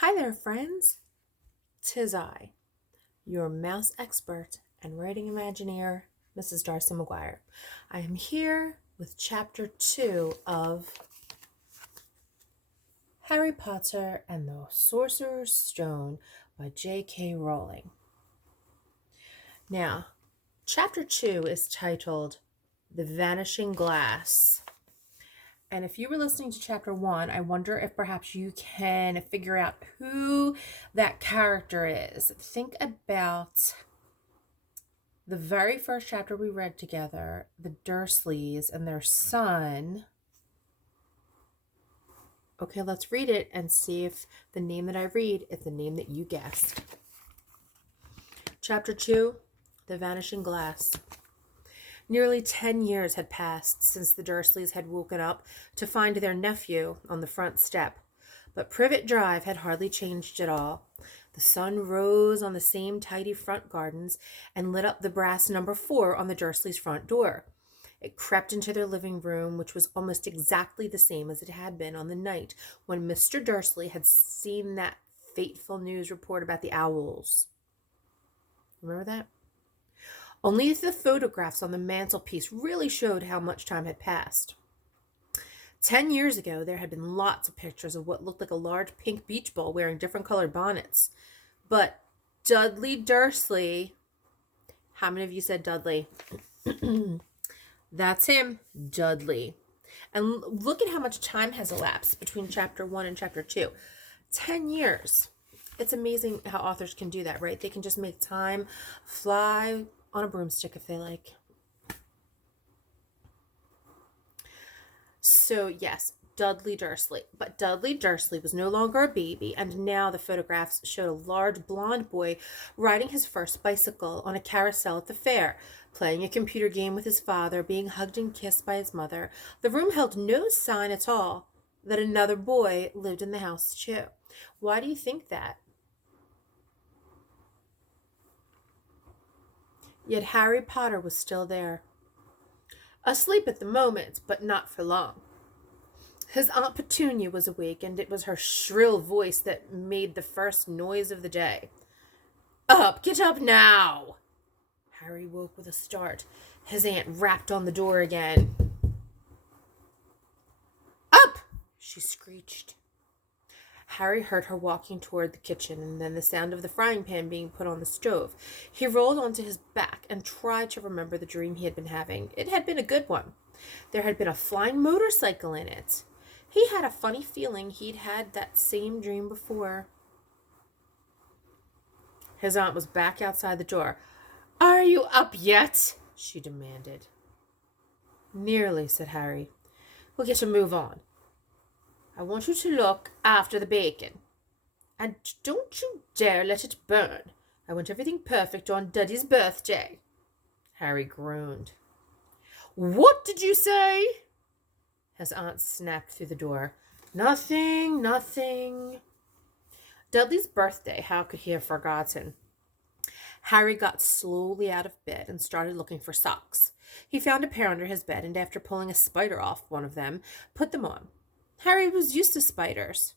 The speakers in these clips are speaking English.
Hi there, friends. 'Tis I, your mouse expert and writing Imagineer, Mrs. Darcy-McGuire. I am here with Chapter 2 of Harry Potter and the Sorcerer's Stone by J.K. Rowling. Now, Chapter 2 is titled The Vanishing Glass. And if you were listening to Chapter 1, I wonder if perhaps you can figure out who that character is. Think about the very first chapter we read together, the Dursleys and their son. Okay, let's read it and see if the name that I read is the name that you guessed. Chapter 2, The Vanishing Glass. Nearly 10 years had passed since the Dursleys had woken up to find their nephew on the front step, but Privet Drive had hardly changed at all. The sun rose on the same tidy front gardens and lit up the brass number 4 on the Dursleys' front door. It crept into their living room, which was almost exactly the same as it had been on the night when Mr. Dursley had seen that fateful news report about the owls. Remember that? Only the photographs on the mantelpiece really showed how much time had passed. 10 years ago, there had been lots of pictures of what looked like a large pink beach ball wearing different colored bonnets. But Dudley Dursley, how many of you said Dudley? That's him, Dudley. And look at how much time has elapsed between Chapter 1 and Chapter 2. 10 years. It's amazing how authors can do that, right? They can just make time fly on a broomstick if they like. So yes, Dudley Dursley. But Dudley Dursley was no longer a baby, and now the photographs showed a large blonde boy riding his first bicycle on a carousel at the fair, playing a computer game with his father, being hugged and kissed by his mother. The room held no sign at all that another boy lived in the house too. Why do you think that? Yet Harry Potter was still there. Asleep at the moment, but not for long. His Aunt Petunia was awake, and it was her shrill voice that made the first noise of the day. Up! Get up now! Harry woke with a start. His aunt rapped on the door again. Up! She screeched. Harry heard her walking toward the kitchen, and then the sound of the frying pan being put on the stove. He rolled onto his back and tried to remember the dream he had been having. It had been a good one. There had been a flying motorcycle in it. He had a funny feeling he'd had that same dream before. His aunt was back outside the door. Are you up yet? She demanded. Nearly, said Harry. We'll get a move on. I want you to look after the bacon. And don't you dare let it burn. I want everything perfect on Duddy's birthday. Harry groaned. What did you say? His aunt snapped through the door. Nothing. Dudley's birthday, how could he have forgotten? Harry got slowly out of bed and started looking for socks. He found a pair under his bed, and after pulling a spider off one of them, put them on. Harry was used to spiders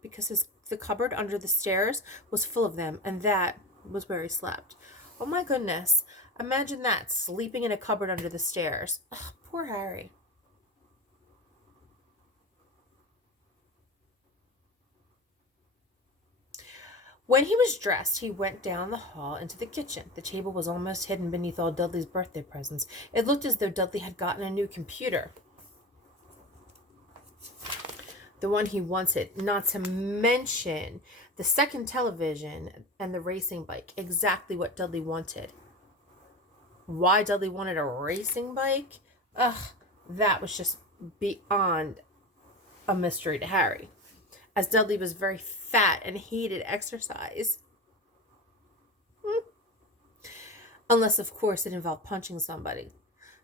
because the cupboard under the stairs was full of them, and that was where he slept. Oh my goodness, imagine that, sleeping in a cupboard under the stairs. Ugh, poor Harry. When he was dressed, he went down the hall into the kitchen. The table was almost hidden beneath all Dudley's birthday presents. It looked as though Dudley had gotten a new computer. The one he wanted, not to mention the second television and the racing bike. Exactly what Dudley wanted. Why Dudley wanted a racing bike? That was just beyond a mystery to Harry, as Dudley was very fat and hated exercise. Unless, of course, it involved punching somebody.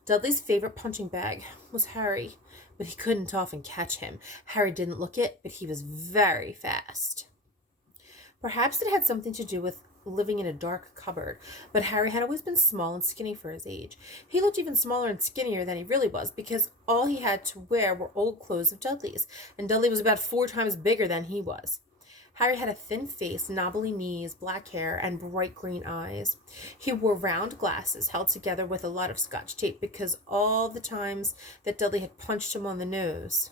Dudley's favorite punching bag was Harry, but he couldn't often catch him. Harry didn't look it, but he was very fast. Perhaps it had something to do with living in a dark cupboard, but Harry had always been small and skinny for his age. He looked even smaller and skinnier than he really was, because all he had to wear were old clothes of Dudley's, and Dudley was about 4 times bigger than he was. Harry had a thin face, knobbly knees, black hair, and bright green eyes. He wore round glasses held together with a lot of scotch tape because all the times that Dudley had punched him on the nose.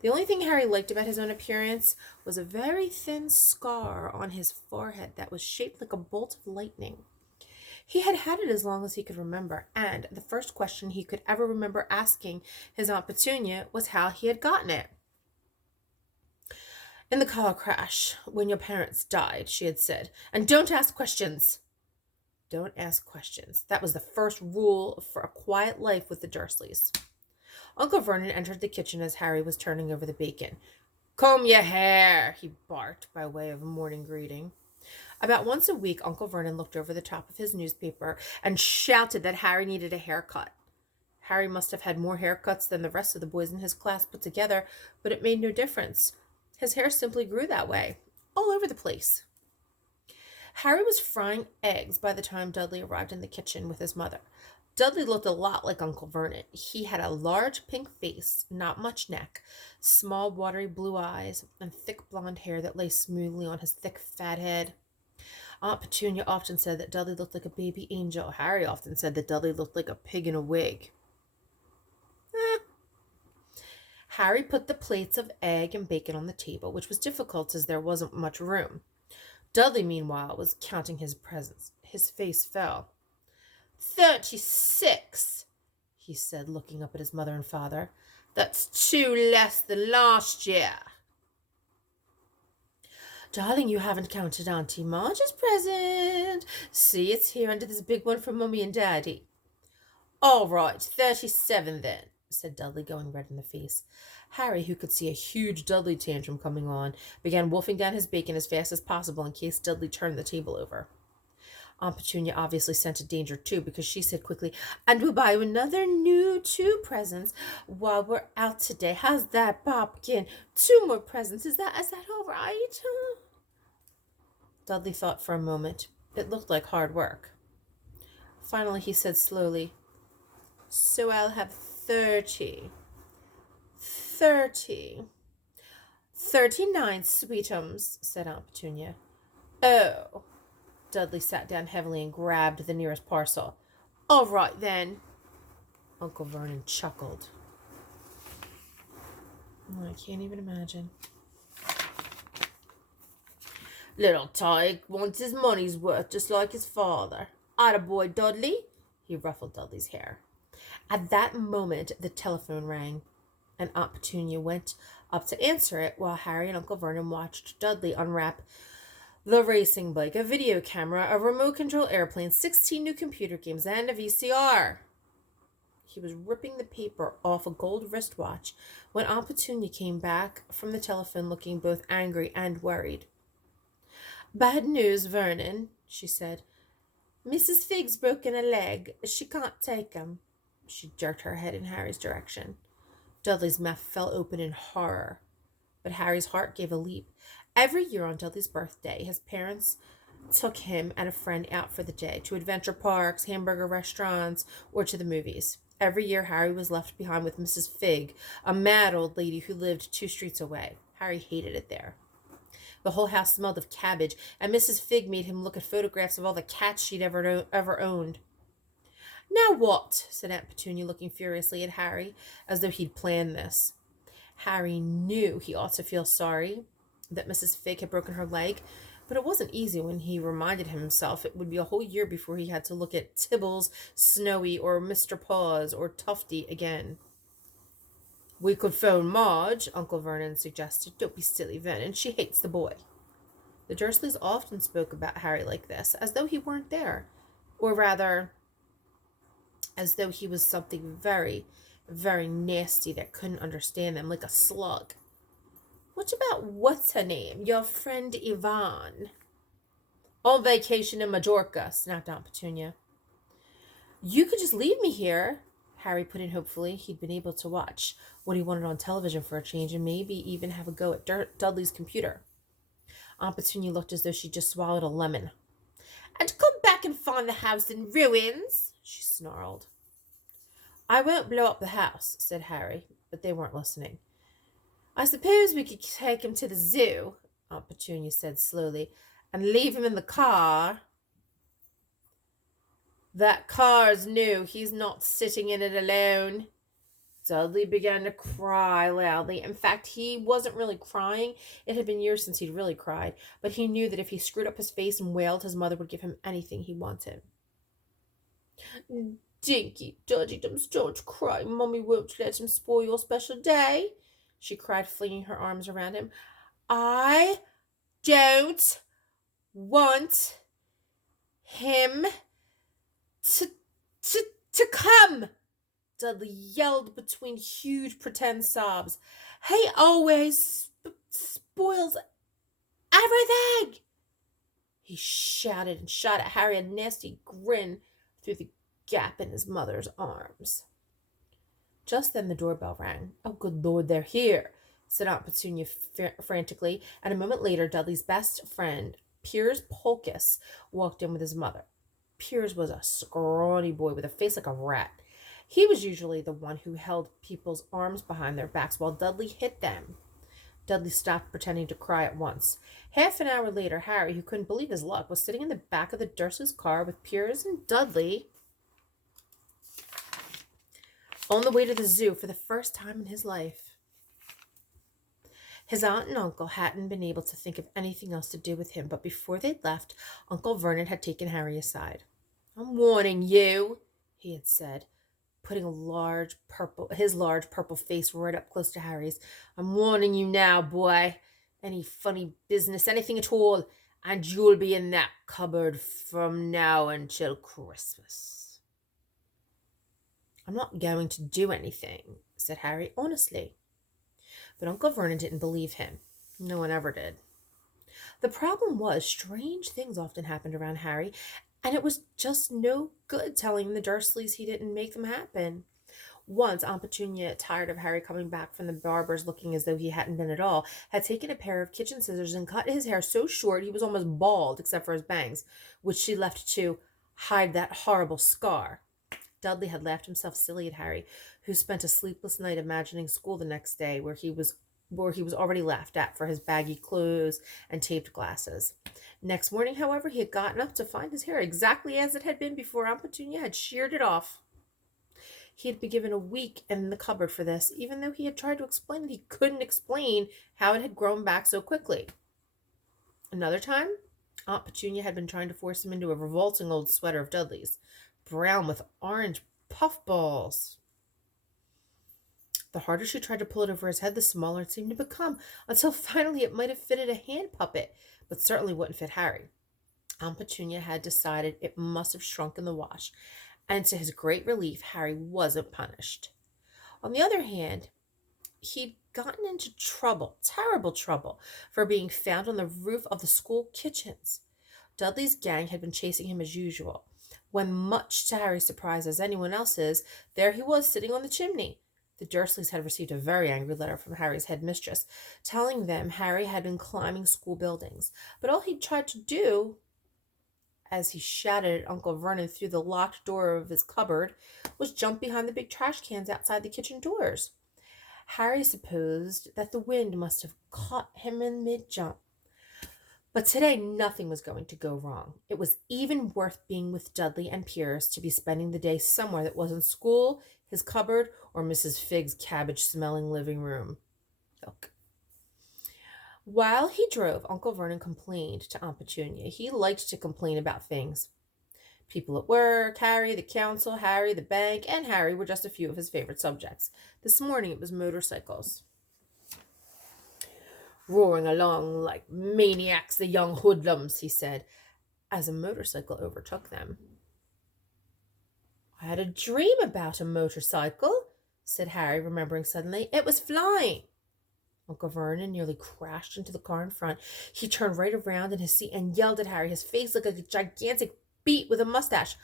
The only thing Harry liked about his own appearance was a very thin scar on his forehead that was shaped like a bolt of lightning. He had had it as long as he could remember, and the first question he could ever remember asking his Aunt Petunia was how he had gotten it. "In the car crash, when your parents died," she had said, "and don't ask questions." Don't ask questions. That was the first rule for a quiet life with the Dursleys. Uncle Vernon entered the kitchen as Harry was turning over the bacon. "Comb your hair," he barked by way of a morning greeting. About once a week, Uncle Vernon looked over the top of his newspaper and shouted that Harry needed a haircut. Harry must have had more haircuts than the rest of the boys in his class put together, but it made no difference. His hair simply grew that way, all over the place. Harry was frying eggs by the time Dudley arrived in the kitchen with his mother. Dudley looked a lot like Uncle Vernon. He had a large pink face, not much neck, small watery blue eyes, and thick blonde hair that lay smoothly on his thick fat head. Aunt Petunia often said that Dudley looked like a baby angel. Harry often said that Dudley looked like a pig in a wig. Harry put the plates of egg and bacon on the table, which was difficult as there wasn't much room. Dudley, meanwhile, was counting his presents. His face fell. 36, he said, looking up at his mother and father. "That's 2 less than last year." "Darling, you haven't counted Auntie Marge's present. See, it's here under this big one from Mummy and Daddy." "All right, 37 then," said Dudley, going red in the face. Harry, who could see a huge Dudley tantrum coming on, began wolfing down his bacon as fast as possible in case Dudley turned the table over. Aunt Petunia obviously scented danger too, because she said quickly, "And we'll buy you another new 2 presents while we're out today. How's that, Popkin? 2 more presents. Is that all right?" Dudley thought for a moment. It looked like hard work. Finally, he said slowly, "So I'll have 30. 30. 39, sweetums," said Aunt Petunia. "Oh." Dudley sat down heavily and grabbed the nearest parcel. "All right, then." Uncle Vernon chuckled. I can't even imagine. "Little Tyke wants his money's worth, just like his father. Attaboy, Dudley." He ruffled Dudley's hair. At that moment, the telephone rang, and Aunt Petunia went up to answer it while Harry and Uncle Vernon watched Dudley unwrap the racing bike, a video camera, a remote-control airplane, 16 new computer games, and a VCR. He was ripping the paper off a gold wristwatch when Aunt Petunia came back from the telephone looking both angry and worried. "Bad news, Vernon," she said. "Mrs. Fig's broken a leg. She can't take 'em." She jerked her head in Harry's direction. Dudley's mouth fell open in horror, but Harry's heart gave a leap. Every year on Dudley's birthday, his parents took him and a friend out for the day, to adventure parks, hamburger restaurants, or to the movies. Every year, Harry was left behind with Mrs. Fig, a mad old lady who lived 2 streets away. Harry hated it there. The whole house smelled of cabbage, and Mrs. Fig made him look at photographs of all the cats she'd ever owned. "Now what?" said Aunt Petunia, looking furiously at Harry, as though he'd planned this. Harry knew he ought to feel sorry that Mrs. Fig had broken her leg, but it wasn't easy when he reminded himself it would be a whole year before he had to look at Tibbles, Snowy, or Mr. Paws, or Tufty again. "We could phone Marge," Uncle Vernon suggested. "Don't be silly, Vernon. She hates the boy." The Dursleys often spoke about Harry like this, as though he weren't there, or rather, as though he was something very, very nasty that couldn't understand them, like a slug. "What about what's-her-name, your friend Yvonne?" "On vacation in Majorca," snapped Aunt Petunia. "You could just leave me here," Harry put in hopefully. He'd been able to watch what he wanted on television for a change, and maybe even have a go at Dudley's computer. Aunt Petunia looked as though she'd just swallowed a lemon. "And come back and find the house in ruins," she snarled. "I won't blow up the house," said Harry, but they weren't listening. "I suppose we could take him to the zoo," Aunt Petunia said slowly, "and leave him in the car? That car's new. He's not sitting in it alone." Dudley began to cry loudly. In fact, he wasn't really crying. It had been years since he'd really cried, but he knew that if he screwed up his face and wailed, his mother would give him anything he wanted. "Dinky Duddydums, don't cry. Mummy won't let him spoil your special day," she cried, flinging her arms around him. "I don't want him to, to come," Dudley yelled between huge pretend sobs. "He always spoils everything." He shouted and shot at Harry, a nasty grin through the gap in his mother's arms. Just then the doorbell rang. "Oh, good Lord, they're here," said Aunt Petunia frantically, and a moment later Dudley's best friend, Piers Polkiss, walked in with his mother. Piers was a scrawny boy with a face like a rat. He was usually the one who held people's arms behind their backs while Dudley hit them. Dudley stopped pretending to cry at once. Half an hour later, Harry, who couldn't believe his luck, was sitting in the back of the Dursleys' car with Piers and Dudley on the way to the zoo for the first time in his life. His aunt and uncle hadn't been able to think of anything else to do with him, but before they'd left, Uncle Vernon had taken Harry aside. "I'm warning you," he had said, putting his large purple face right up close to Harry's. "I'm warning you now, boy. Any funny business, anything at all, and you'll be in that cupboard from now until Christmas." "I'm not going to do anything," said Harry, honestly. But Uncle Vernon didn't believe him. No one ever did. The problem was, strange things often happened around Harry, and it was just no good telling the Dursleys he didn't make them happen. Once, Aunt Petunia, tired of Harry coming back from the barber's looking as though he hadn't been at all, had taken a pair of kitchen scissors and cut his hair so short he was almost bald except for his bangs, which she left to hide that horrible scar. Dudley had laughed himself silly at Harry, who spent a sleepless night imagining school the next day, where he was already laughed at for his baggy clothes and taped glasses. Next morning, however, he had gotten up to find his hair exactly as it had been before Aunt Petunia had sheared it off. He had been given a week in the cupboard for this, even though he had tried to explain that he couldn't explain how it had grown back so quickly. Another time, Aunt Petunia had been trying to force him into a revolting old sweater of Dudley's, brown with orange puffballs. The harder she tried to pull it over his head, the smaller it seemed to become, until finally it might have fitted a hand puppet, but certainly wouldn't fit Harry. Aunt Petunia had decided it must have shrunk in the wash, and to his great relief, Harry wasn't punished. On the other hand, he'd gotten into trouble, terrible trouble, for being found on the roof of the school kitchens. Dudley's gang had been chasing him as usual, when, much to Harry's surprise, as anyone else's, there he was sitting on the chimney. The Dursleys had received a very angry letter from Harry's headmistress, telling them Harry had been climbing school buildings, but all he'd tried to do, as he shouted at Uncle Vernon through the locked door of his cupboard, was jump behind the big trash cans outside the kitchen doors. Harry supposed that the wind must have caught him in mid-jump. But today nothing was going to go wrong. It was even worth being with Dudley and Piers to be spending the day somewhere that wasn't school, his cupboard, or Mrs. Figg's cabbage-smelling living room. Look. While he drove, Uncle Vernon complained to Aunt Petunia. He liked to complain about things. People at work, Harry, the council, Harry, the bank, and Harry were just a few of his favorite subjects. This morning it was motorcycles. "Roaring along like maniacs, the young hoodlums," he said, as a motorcycle overtook them. "I had a dream about a motorcycle," said Harry, remembering suddenly. "It was flying." Uncle Vernon nearly crashed into the car in front. He turned right around in his seat and yelled at Harry, his face like a gigantic beet with a mustache.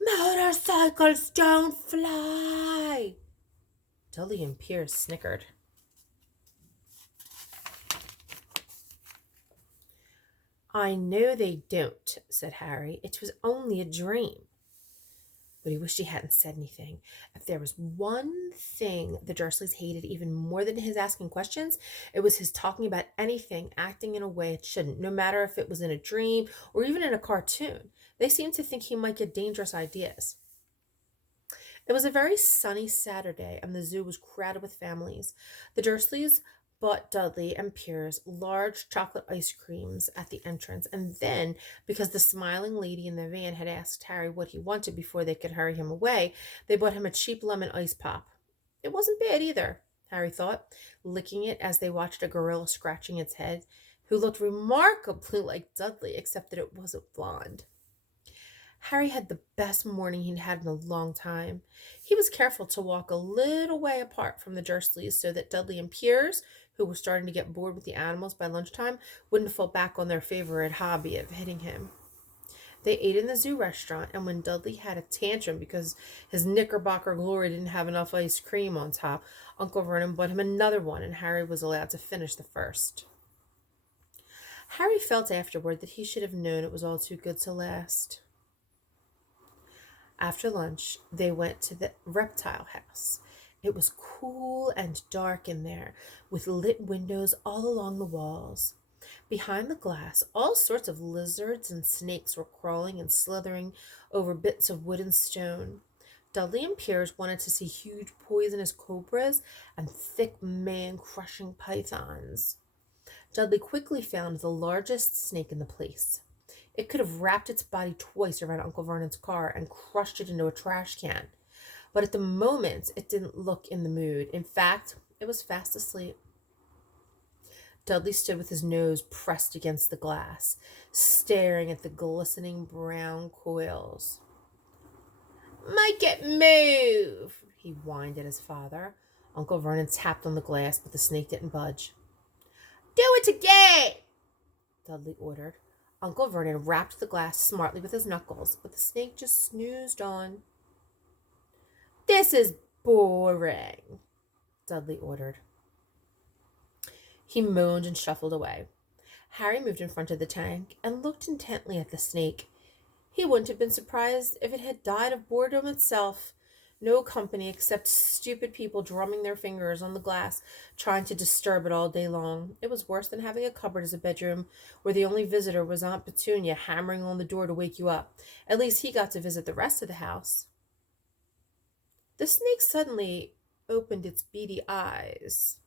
"Motorcycles don't fly!" Dudley and Piers snickered. "I know they don't," said Harry. "It was only a dream." but he wished he hadn't said anything. If there was one thing the Dursleys hated even more than his asking questions, it was his talking about anything, acting in a way it shouldn't, no matter if it was in a dream or even in a cartoon. They seemed to think he might get dangerous ideas. It was a very sunny Saturday, and the zoo was crowded with families. The Dursleys bought Dudley and Piers large chocolate ice creams at the entrance, and then, because the smiling lady in the van had asked Harry what he wanted before they could hurry him away, they bought him a cheap lemon ice pop. It wasn't bad either, Harry thought, licking it as they watched a gorilla scratching its head, who looked remarkably like Dudley, except that it wasn't blonde. Harry had the best morning he'd had in a long time. He was careful to walk a little way apart from the Dursleys so that Dudley and Piers, who were starting to get bored with the animals by lunchtime, wouldn't fall back on their favorite hobby of hitting him. They ate in the zoo restaurant, and when Dudley had a tantrum because his Knickerbocker glory didn't have enough ice cream on top, Uncle Vernon bought him another one, and Harry was allowed to finish the first. Harry felt afterward that he should have known it was all too good to last. After lunch, they went to the reptile house. It was cool and dark in there, with lit windows all along the walls. Behind the glass, all sorts of lizards and snakes were crawling and slithering over bits of wood and stone. Dudley and Piers wanted to see huge poisonous cobras and thick man-crushing pythons. Dudley quickly found the largest snake in the place. It could have wrapped its body twice around Uncle Vernon's car and crushed it into a trash can. But at the moment, it didn't look in the mood. In fact, it was fast asleep. Dudley stood with his nose pressed against the glass, staring at the glistening brown coils. "Make it move," he whined at his father. Uncle Vernon tapped on the glass, but the snake didn't budge. "Do it again," Dudley ordered. Uncle Vernon rapped the glass smartly with his knuckles, but the snake just snoozed on. "This is boring," Dudley ordered. He moaned and shuffled away. Harry moved in front of the tank and looked intently at the snake. He wouldn't have been surprised if it had died of boredom itself. No company except stupid people drumming their fingers on the glass, trying to disturb it all day long. It was worse than having a cupboard as a bedroom, where the only visitor was Aunt Petunia hammering on the door to wake you up. At least he got to visit the rest of the house. The snake suddenly opened its beady eyes.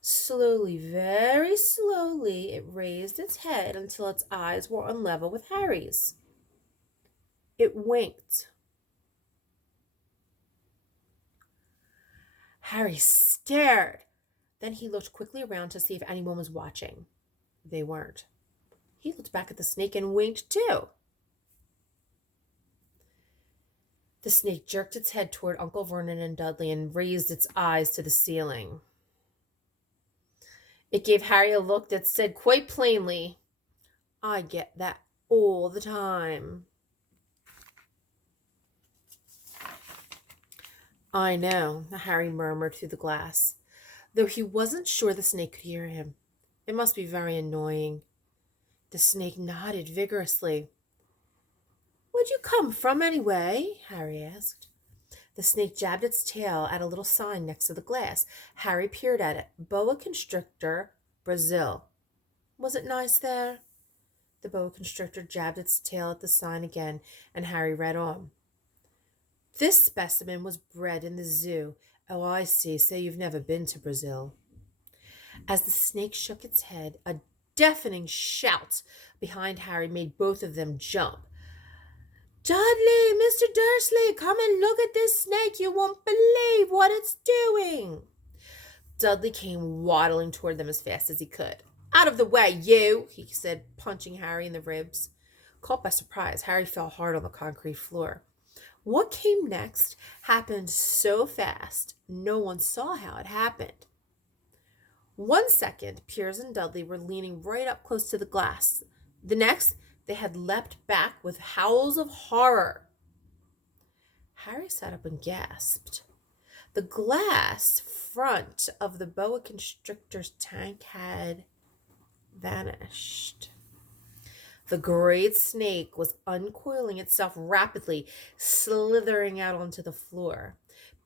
Slowly, very slowly, it raised its head until its eyes were on level with Harry's. It winked. Harry stared. Then he looked quickly around to see if anyone was watching. They weren't. He looked back at the snake and winked too. The snake jerked its head toward Uncle Vernon and Dudley and raised its eyes to the ceiling. It gave Harry a look that said quite plainly, "I get that all the time." "I know," Harry murmured through the glass, though he wasn't sure the snake could hear him. It must be very annoying. The snake nodded vigorously. "Where'd you come from, anyway?" Harry asked. The snake jabbed its tail at a little sign next to the glass. Harry peered at it. Boa Constrictor, Brazil. Was it nice there? The boa constrictor jabbed its tail at the sign again, and Harry read on. "This specimen was bred in the zoo." "Oh, I see. So you've never been to Brazil." As the snake shook its head, a deafening shout behind Harry made both of them jump. "Dudley, Mr. Dursley, come and look at this snake. You won't believe what it's doing." Dudley came waddling toward them as fast as he could. "Out of the way, you," he said, punching Harry in the ribs. Caught by surprise, Harry fell hard on the concrete floor. What came next happened so fast, no one saw how it happened. 1 second, Piers and Dudley were leaning right up close to the glass. The next, they had leapt back with howls of horror. Harry sat up and gasped. The glass front of the boa constrictor's tank had vanished. The great snake was uncoiling itself rapidly, slithering out onto the floor.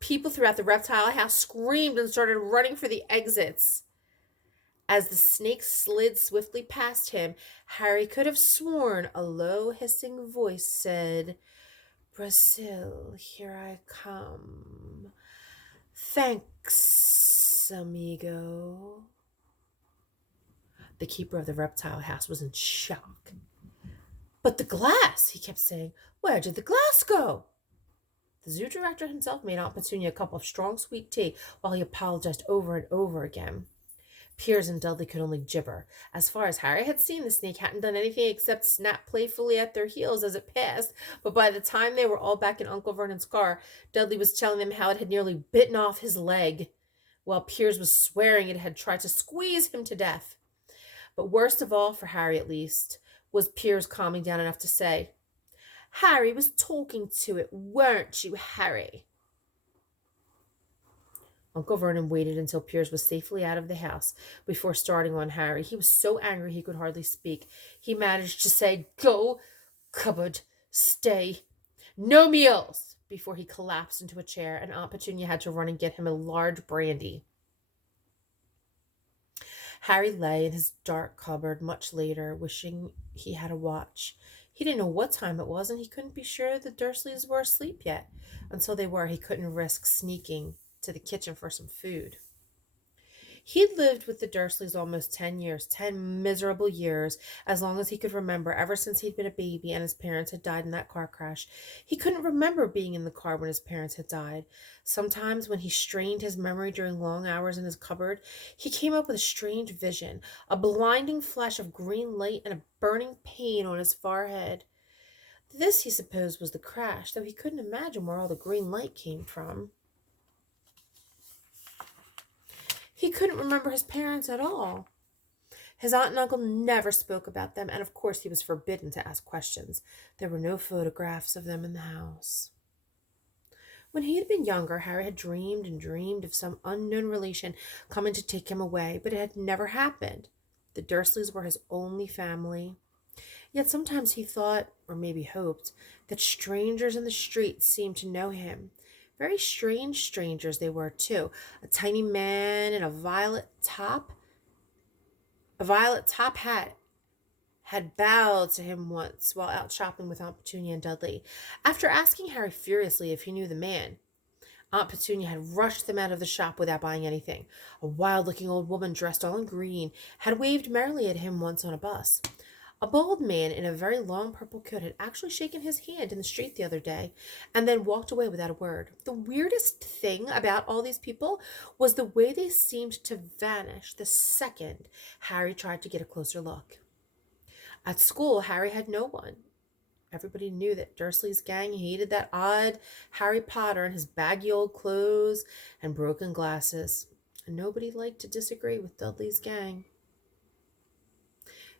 People throughout the reptile house screamed and started running for the exits. As the snake slid swiftly past him, Harry could have sworn a low hissing voice said, "Brazil, here I come. Thanks, amigo." The keeper of the reptile house was in shock. "But the glass," he kept saying. "Where did the glass go?" The zoo director himself made Aunt Petunia a cup of strong sweet tea while he apologized over and over again. Piers and Dudley could only gibber. As far as Harry had seen, the snake hadn't done anything except snap playfully at their heels as it passed, but by the time they were all back in Uncle Vernon's car, Dudley was telling them how it had nearly bitten off his leg, while Piers was swearing it had tried to squeeze him to death. But worst of all, for Harry at least, was Piers calming down enough to say, "Harry was talking to it, weren't you, Harry?" Uncle Vernon waited until Piers was safely out of the house before starting on Harry. He was so angry he could hardly speak. He managed to say, "Go, cupboard, stay, no meals," before he collapsed into a chair, and Aunt Petunia had to run and get him a large brandy. Harry lay in his dark cupboard much later, wishing he had a watch. He didn't know what time it was, and he couldn't be sure the Dursleys were asleep yet. Until they were, he couldn't risk sneaking to the kitchen for some food. He'd lived with the Dursleys almost 10 years, 10 miserable years, as long as he could remember, ever since he'd been a baby and his parents had died in that car crash. He couldn't remember being in the car when his parents had died. Sometimes, when he strained his memory during long hours in his cupboard, he came up with a strange vision, a blinding flash of green light and a burning pain on his forehead. This, he supposed, was the crash, though he couldn't imagine where all the green light came from. He couldn't remember his parents at all. His aunt and uncle never spoke about them, and of course he was forbidden to ask questions. There were no photographs of them in the house. When he had been younger, Harry had dreamed and dreamed of some unknown relation coming to take him away, but it had never happened. The Dursleys were his only family. Yet sometimes he thought, or maybe hoped, that strangers in the street seemed to know him. Very strange strangers they were, too. A tiny man in a violet top hat had bowed to him once while out shopping with Aunt Petunia and Dudley. After asking Harry furiously if he knew the man, Aunt Petunia had rushed them out of the shop without buying anything. A wild-looking old woman dressed all in green had waved merrily at him once on a bus. A bald man in a very long purple coat had actually shaken his hand in the street the other day and then walked away without a word. The weirdest thing about all these people was the way they seemed to vanish the second Harry tried to get a closer look. At school, Harry had no one. Everybody knew that Dursley's gang hated that odd Harry Potter and his baggy old clothes and broken glasses. And nobody liked to disagree with Dudley's gang.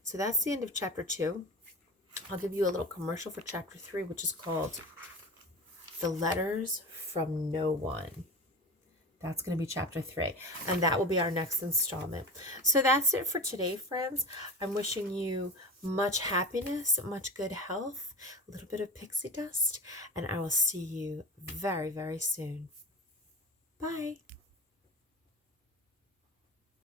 So that's the end of chapter 2. I'll give you a little commercial for chapter 3, which is called The Letters from No One. That's going to be chapter 3. And that will be our next installment. So that's it for today, friends. I'm wishing you much happiness, much good health, a little bit of pixie dust, and I will see you very, very soon. Bye.